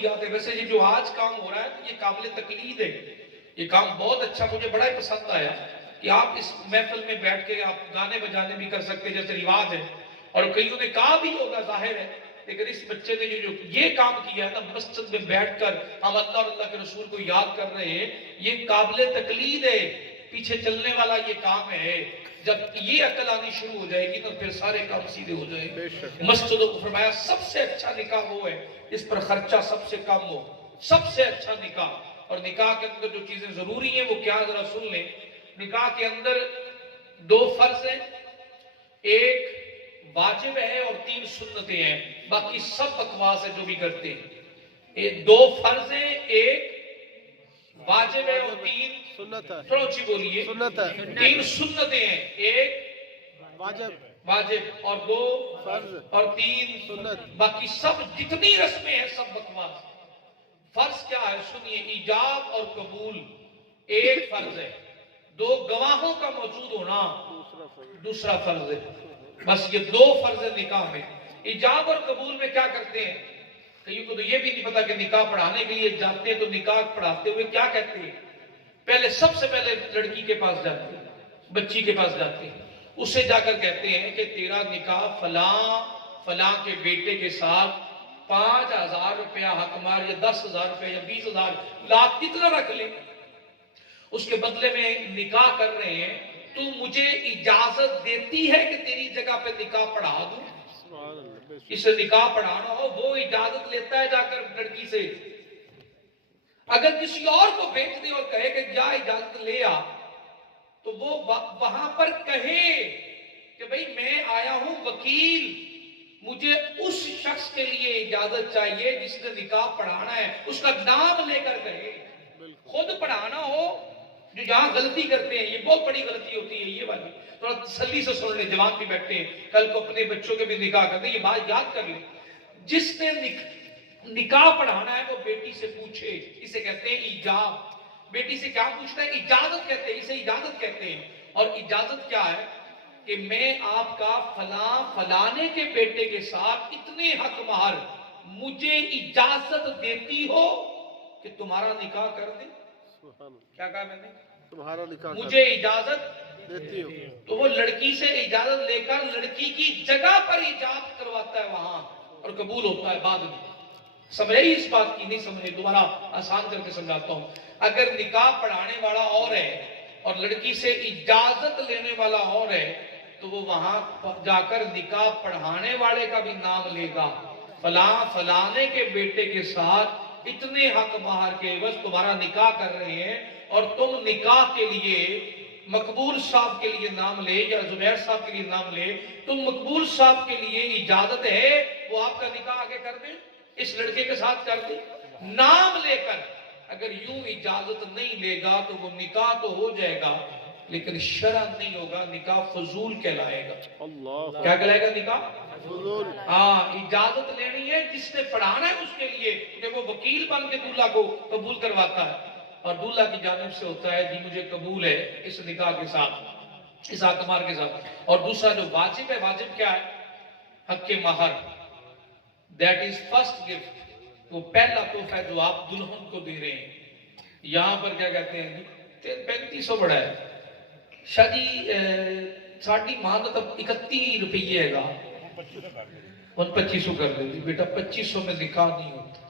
خصوصیات ہے. ویسے یہ جو آج کام ہو رہا ہے یہ قابل تقلید ہے. یہ کام بہت اچھا, مجھے بڑا ہی پسند آیا کہ آپ اس محفل میں بیٹھ کے آپ گانے بجانے بھی کر سکتے جیسے رواج ہے, اور کئیوں نے کہا بھی ہوگا ظاہر ہے, لیکن اس بچے نے جو یہ کام کیا ہے نا, مسجد میں بیٹھ کر ہم اللہ اور اللہ کے رسول کو یاد کر رہے ہیں, یہ قابل تقلید ہے. پیچھے چلنے والا یہ کام ہے. جب یہ عقل آنی شروع ہو جائے گی تو پھر سارے کام سیدھے ہو جائیں گے. مسجدوں کو فرمایا سب سے اچھا نکاح وہ ہے اس پر خرچہ سب سے کم ہو, سب سے اچھا نکاح. اور نکاح کے اندر جو چیزیں ضروری ہیں وہ کیا, ذرا سن لیں. نکاح کے اندر 2 فرض ہیں, ایک واجب ہے اور 3 سنتیں ہیں. باقی سب بکواس ہے جو بھی کرتے ہیں. 2 فرض ہیں, ایک واجب ہے اور 3 سنت ہے. تھوڑا اچھی بولیے. 3 سنتیں ہیں, ایک واجب اور 2 فرض اور 3 سنت. باقی سب جتنی رسمیں ہیں سب بکواس. فرض کیا ہے سنیے, ایجاب اور قبول ایک فرض ہے, 2 گواہوں کا موجود ہونا دوسرا فرض ہے. بس یہ 2 فرض ہے نکاح میں. ایجاب اور قبول میں کیا کرتے ہیں, کئیوں کو تو یہ بھی نہیں پتا کہ نکاح پڑھانے کے لیے جاتے ہیں تو نکاح پڑھاتے ہوئے کیا کہتے ہیں. پہلے سب سے پہلے لڑکی کے پاس جاتے ہیں, بچی کے پاس جاتے ہیں, اسے جا کر کہتے ہیں کہ تیرا نکاح فلاں فلاں کے بیٹے کے ساتھ 5,000 روپیہ حق مار یا 10,000 روپیہ یا 20,000 لاکھ کتنا رکھ لے, اس کے بدلے میں نکاح کر رہے ہیں. تو مجھے اجازت دیتی ہے کہ تیری جگہ پہ نکاح پڑھا دوں. اسے نکاح پڑھانا ہو وہ اجازت لیتا ہے جا کر لڑکی سے. اگر کسی اور کو بھیج دے اور کہے کہ جا اجازت لے آ, تو وہ وہاں پر کہے کہ بھئی میں آیا ہوں وکیل, مجھے اس شخص کے لیے اجازت چاہیے جس نے نکاح پڑھانا ہے, اس کا نام لے کر کہے. خود پڑھانا ہو, جو یہاں غلطی کرتے ہیں, یہ بہت بڑی غلطی ہوتی ہے یہ والی. تھوڑا تسلی سے سن لیں, جوان بھی بیٹھتے ہیں, کل کو اپنے بچوں کے بھی نکاح کرتے ہیں, یہ بات یاد کر لیں. جس نے نکاح پڑھانا ہے وہ بیٹی سے پوچھے, اسے کہتے ہیں ایجاب. بیٹی سے کیا پوچھتا ہے, اجازت کہتے ہیں, اسے اجازت کہتے ہیں. اور اجازت کیا ہے کہ میں آپ کا فلاں فلانے کے بیٹے کے ساتھ اتنے حق مہر, مجھے اجازت دیتی ہو کہ تمہارا نکاح کر دیں. کیا کہا میں نے, تمہارا نکاح مجھے اجازت دیتی ہو. تو وہ لڑکی سے اجازت لے کر لڑکی کی جگہ پر ایجاب کرواتا ہے وہاں, اور قبول ہوتا ہے بعد میں. سمجھے اس بات کی, نہیں سمجھے دوبارہ آسان کر کے سمجھاتا ہوں. اگر نکاح پڑھانے والا اور ہے اور لڑکی سے اجازت لینے والا اور ہے, تو وہ وہاں جا کر نکاح پڑھانے والے کا بھی نام لے گا. فلاں فلانے کے بیٹے کے ساتھ اتنے حق مہر کے عوض تمہارا نکاح کر رہے ہیں, اور تم نکاح کے لیے مقبول صاحب کے لیے نام لے یا زبیر صاحب کے لیے نام لے, تم مقبول صاحب کے لیے اجازت ہے وہ آپ کا نکاح آگے کر دیں, اس لڑکے کے ساتھ کر دیں نام لے کر. اگر یوں اجازت نہیں لے گا تو وہ نکاح تو ہو جائے گا لیکن شرع نہیں ہوگا, نکاح فضول کہلائے گا. کیا کہلائے گا, نکاح فضول. ہاں, اجازت لینی ہے جس نے پڑھانا ہے اس کے لیے کہ وہ وکیل بن کے دولہا کو قبول کرواتا ہے, اور دولہا کی جانب سے ہوتا ہے جی مجھے قبول ہے اس نکاح کے ساتھ, اس حق مہر کے ساتھ. اور دوسرا جو واجب ہے, واجب کیا ہے, حق مہر. دیٹ از فرسٹ گفٹ, وہ پہلا تحفہ ہے جو آپ دلہن کو دے رہے ہیں. یہاں پر کیا کہتے ہیں جی 3500 بڑا ہے شاہ جی, ساڑھی ماں تو 31 روپیے ہے گا, 2500 کر دے جی بیٹا. 2500 میں نکاح نہیں ہوتا,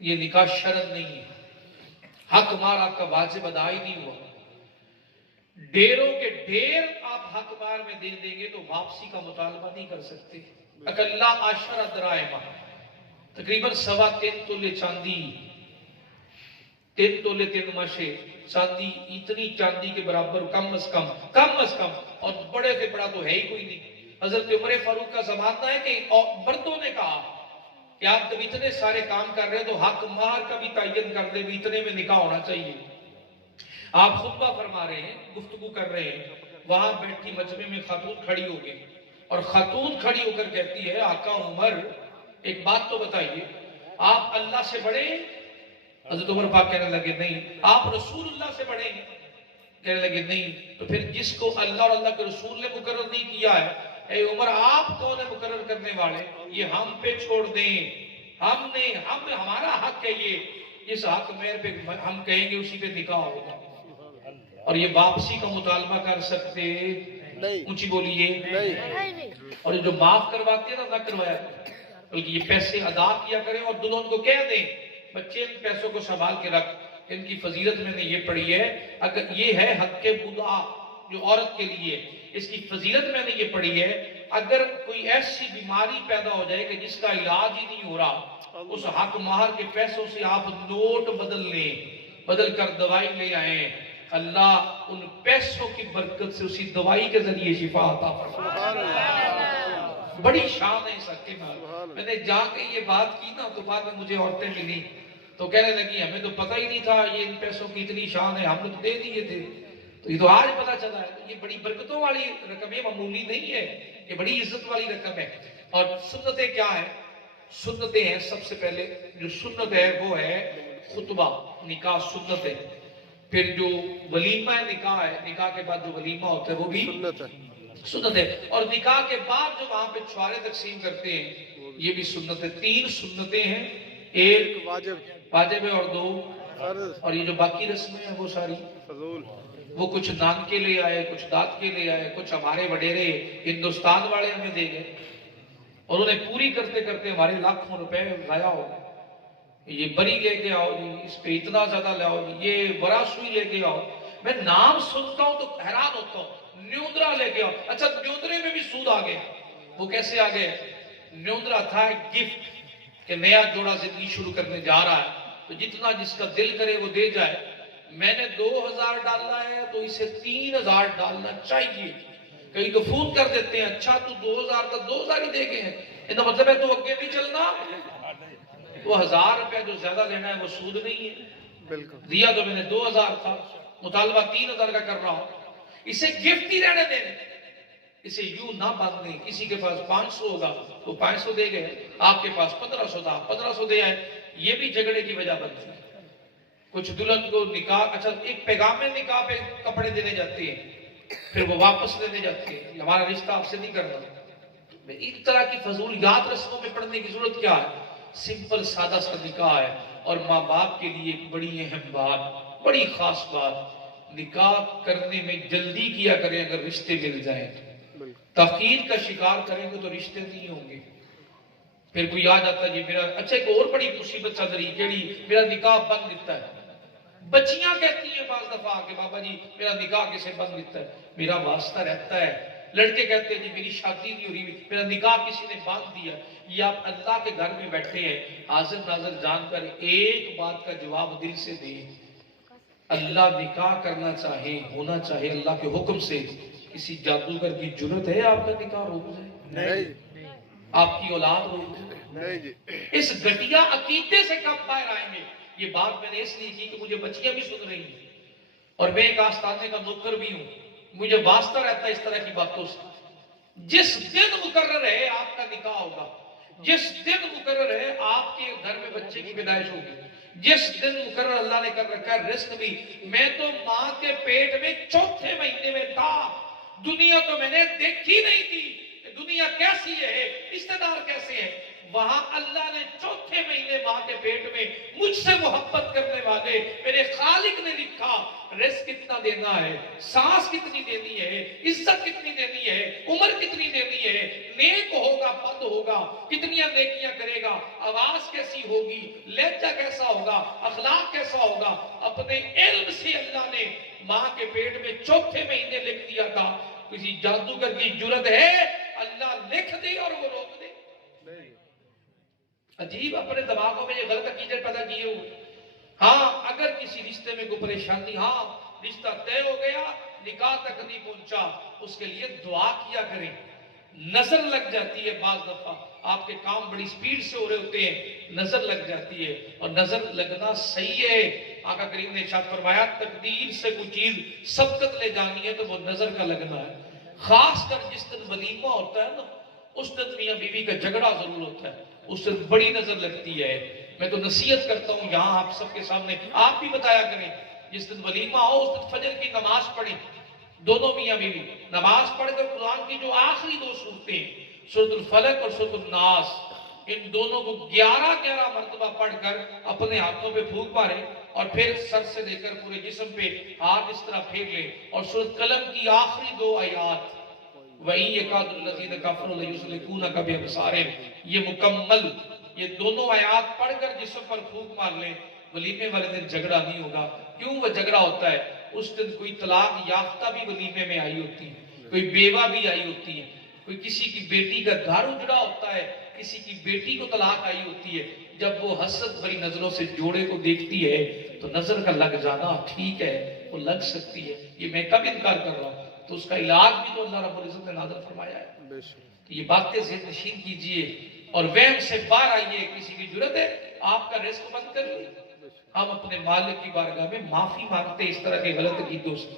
یہ نکاح شرط نہیں ہے. حق مہر آپ کا واجب ادا ہی نہیں ہوا. ڈیروں کے ڈیر آپ حق مہر میں دے دیں گے تو واپسی کا مطالبہ نہیں کر سکتے. اکلا 10 درائم, تقریباً 3.25 تولے چاندی, 3 تولے 3 ماشے چاندی, اتنی چاندی کے برابر کم از کم, اور بڑے سے بڑا تو ہے ہی کوئی نہیں. حضرت عمر فاروق کا زمانہ ہے کہ مردوں نے کہا کہ آپ جب اتنے سارے کام کر رہے ہیں تو حق مہر کا بھی تعین کر دیں, بھی اتنے میں نکاح ہونا چاہیے. آپ خطبہ فرما رہے ہیں, گفتگو کر رہے ہیں, وہاں بیٹھی مجمع میں خاتون کھڑی ہو گئی, اور خاتون کھڑی ہو کر کہتی ہے آقا عمر ایک بات تو بتائیے, آپ اللہ سے بڑے ہیں؟ حضرت عمر پاک کہنے لگے نہیں. آپ رسول اللہ سے بڑے ہیں؟ کہنے لگے نہیں. تو پھر جس کو اللہ اور اللہ کے رسول نے مقرر نہیں کیا ہے, اے عمر آپ کون ہے مقرر کرنے والے, یہ ہم پہ چھوڑ دیں, ہمارا حق ہے یہ، اس حق مہر پہ ہم کہیں گے اسی پہ نکاح ہوگا، اور یہ واپسی کا مطالبہ کر سکتے نہیں، اونچی بولیے نہیں، اور یہ جو معاف کرواتے ہیں نہ کروایا بلکہ یہ پیسے ادا کیا کریں، اور دلہن کو کہہ دیں بچے ان پیسوں کو سنبھال کے رکھ، ان کی فضیلت میں نے یہ پڑھی ہے، اگر یہ ہے حق بدا جو عورت کے لیے، اس کی فضیلت میں نے یہ پڑھی ہے، اگر کوئی ایسی بیماری پیدا ہو جائے کہ جس کا علاج ہی نہیں ہو رہا، اس حق مہر کے پیسوں سے آپ نوٹ بدل لیں، بدل کر دوائی لے آئیں، اللہ ان پیسوں کی برکت سے اسی دوائی کے ذریعے شفا عطا فرمائے۔ بڑی شان ہے اس حق کے مال۔ میں نے جا کے یہ بات کی نا تو بعد میں مجھے عورتیں ملی تو کہنے لگی ہمیں تو پتہ ہی نہیں تھا یہ ان پیسوں کی اتنی شان ہے، ہم نے تو دے دیے تھے، تو یہ تو آج پتہ چلا ہے، یہ بڑی برکتوں والی رقم ہے، معمولی نہیں ہے، یہ بڑی عزت والی رقم ہے۔ اور سنتیں کیا ہیں؟ سنتیں ہیں سب سے پہلے جو سنت ہے وہ ہے خطبہ، نکاح سنت ہے، پھر جو ولیمہ نکاح ہے، نکاح کے بعد جو ولیمہ ہوتا ہے وہ بھی سنت ہے، اور نکاح کے بعد جو وہاں پہ چھوارے تقسیم کرتے ہیں یہ بھی سنت ہے۔ 3 سنتیں ہیں، ایک واجب ہے اور 2 فرض، اور یہ جو باقی رسمیں ہیں وہ ساری فضول، وہ کچھ نان کے لے آئے، کچھ دانت کے لے آئے، کچھ ہمارے وڈیرے ہندوستان والے ہمیں دے گئے، اور انہیں پوری کرتے کرتے ہمارے لاکھوں روپے ضائع ہو گئے۔ یہ بری لے کے آؤ جی، اس پہ اتنا زیادہ لے آؤ جی، یہ برا سوئی لے کے آؤ، میں نام سنتا ہوں تو حیران ہوتا ہوں، نیوندرا لے کے آؤ۔ اچھا نیوندرے میں بھی سود آ گیا، وہ کیسے آ گئے؟ نیوندرا تھا ایک گفٹ کہ نیا جوڑا زندگی شروع کرنے جا رہا ہے تو جتنا جس کا دل کرے وہ دے جائے، میں نے 2000 ڈالنا ہے تو اسے 3000 ڈالنا چاہیے، کئی تو فون کر دیتے ہیں اچھا تو 2000 کا 2000 ہی دے گئے ہیں، ان کا مطلب ہے تو اگے نہیں چلنا، وہ 1000 روپے جو زیادہ لینا ہے وہ سود نہیں ہے، بالکل دیا تو میں نے 2000 تھا، مطالبہ 3000 کا کر رہا ہوں، اسے گفٹ ہی رہنے دینے، اسے یوں نہ باندھنے، کسی کے پاس 500 ہوگا تو 500 دے گئے، آپ کے پاس 1500 تھا 1500 دے آئے، یہ بھی جھگڑے کی وجہ بنتی ہے۔ کچھ دلہن کو نکاح، اچھا ایک پیغام میں نکاح پہ کپڑے دینے جاتے ہیں پھر وہ واپس لینے جاتے ہیں، ہمارا رشتہ آپ سے نہیں کرنا، ایک طرح کی فضولیات رسموں میں پڑھنے کی ضرورت کیا ہے؟ سمپل سادہ سا نکاح ہے، اور ماں باپ کے لیے ایک بڑی اہم بات، بڑی خاص بات، نکاح کرنے میں جلدی کیا کریں اگر رشتے مل جائیں، تاخیر کا شکار کریں گے تو رشتے نہیں ہوں گے۔ پھر کوئی آ جاتا ہے جی میرا، اچھا ایک اور بڑی مصیبت چل رہی ہے میرا نکاح بند دیتا ہے، بچیاں کہتی ہیں بعض دفعہ کہ بابا جی میرا نکاح کسے بند دیتا ہے، میرا واسطہ رہتا ہے، لڑکے کہتے ہیں جی میری شادی نہیں ہو رہی، میرا نکاح کسی نے باندھ دیا، یہ آپ اللہ کے گھر میں بیٹھے ہیں حاضر ناظر جان کر ایک بات کا جواب دل سے دیں، اللہ نکاح کرنا چاہے ہونا چاہے اللہ کے حکم سے، کسی جادوگر کی جرت ہے آپ کا نکاح روک جائے؟ نہیں، آپ کی اولاد روک جائے؟ اس گھٹیا عقیدے سے کب باہر آئیں گے؟ یہ بات میں نے اس لیے کی کہ مجھے بچیاں بھی سن رہی ہیں اور میں ایک آستانے کا نوکر بھی ہوں، مجھے واسطہ رہتا ہے اس طرح کی باتوں سے۔ جس دن مقرر ہے آپ کا نکاح ہوگا، جس دن مقرر ہے آپ کے گھر میں بچے کی پیدائش ہوگی، جس دن مقرر اللہ نے کر رکھا ہے رزق بھی، میں تو ماں کے پیٹ میں 4تھے مہینے میں تھا، دنیا تو میں نے دیکھی نہیں تھی، دنیا کیسی ہے، رشتہ دار کیسے ہیں، وہاں اللہ نے 4تھے مہینے ماں کے پیٹ میں مجھ سے محبت کرنے والے میرے خالق نے لکھا رزق کتنا دینا ہے، سانس کتنی دینی ہے، عزت کتنی دینی ہے، عمر کتنی دینی ہے، نیک ہوگا بد ہوگا، کتنی نیکیاں کرے گا، آواز کیسی ہوگی، لہجہ کیسا ہوگا، اخلاق کیسا ہوگا، اپنے علم سے اللہ نے ماں کے پیٹ میں 4تھے مہینے لکھ دیا تھا۔ کسی جادوگر کی جرت ہے اللہ لکھ دے اور وہ روک دے؟ عجیب اپنے دماغوں میں یہ غلط عقیدے پیدا کیے ہوئے۔ ہاں اگر کسی رشتے میں کوئی پریشانی، ہاں رشتہ طے ہو گیا نکاح تک نہیں پہنچا، اس کے لیے دعا کیا کریں، نظر لگ جاتی ہے، بعض دفعہ آپ کے کام بڑی سپیڈ سے ہو رہے ہوتے ہیں، نظر لگ جاتی ہے، اور نظر لگنا صحیح ہے، آقا کریم نے ارشاد فرمایا تقدیر سے کوئی چیز سبقت لے جانی ہے تو وہ نظر کا لگنا ہے، خاص کر جس دن ولیمہ ہوتا ہے نا اس دن میاں بیوی کا جھگڑا ضرور ہوتا ہے، اس دن بڑی نظر لگتی ہے۔ میں تو نصیحت کرتا ہوں یہاں آپ سب کے سامنے، آپ بھی بتایا کریں جس دن ولیمہ ہو اس دن فجر کی نماز پڑھیں، دونوں میاں بیوی نماز پڑھ کر قرآن کی جو آخری 2 سورتیں سورۃ الفلق اور سورۃ الناس ان دونوں کو 11 مرتبہ پڑھ کر اپنے ہاتھوں پہ پھونک مارے اور پھر سر سے لے کر پورے جسم پہ ہاتھ اس طرح پھیر لے اور سورۃ قلم کی آخری 2 آیات وَإِن يَكَادُ الَّذِينَ كَفَرُوا لَيُزْلِقُونَكَ بِأَبْصَارِهِمْ یہ مکمل یہ دونوں آیات پڑھ کر جسم پر پھونک مار لیں، ولیمے والے دن جھگڑا نہیں ہوگا۔ کیوں وہ جھگڑا ہوتا ہے؟ اس دن کوئی طلاق یافتہ بھی ولیمے میں آئی ہوتی ہے، کوئی بیوہ بھی آئی ہوتی ہے، کوئی کسی کی بیٹی کا گھر اجڑا ہوتا ہے، کسی کی بیٹی کو طلاق آئی ہوتی ہے۔ جب وہ حسد بھری نظروں سے جوڑے کو دیکھتی ہے تو نظر کا لگ جانا ٹھیک ہے، وہ لگ سکتی ہے، یہ میں کب انکار کر رہا ہوں، تو اس کا علاج بھی تو اللہ رب العزت نے نازل فرمایا ہے۔ تو یہ باتیں ذہن نشین کیجئے اور وہم سے باہر آئیے۔ کسی کی جرت ہے آپ کا رزق بند کر لی، ہم اپنے مالک کی بارگاہ میں معافی مانگتے اس طرح کے غلط عقیدوں سے۔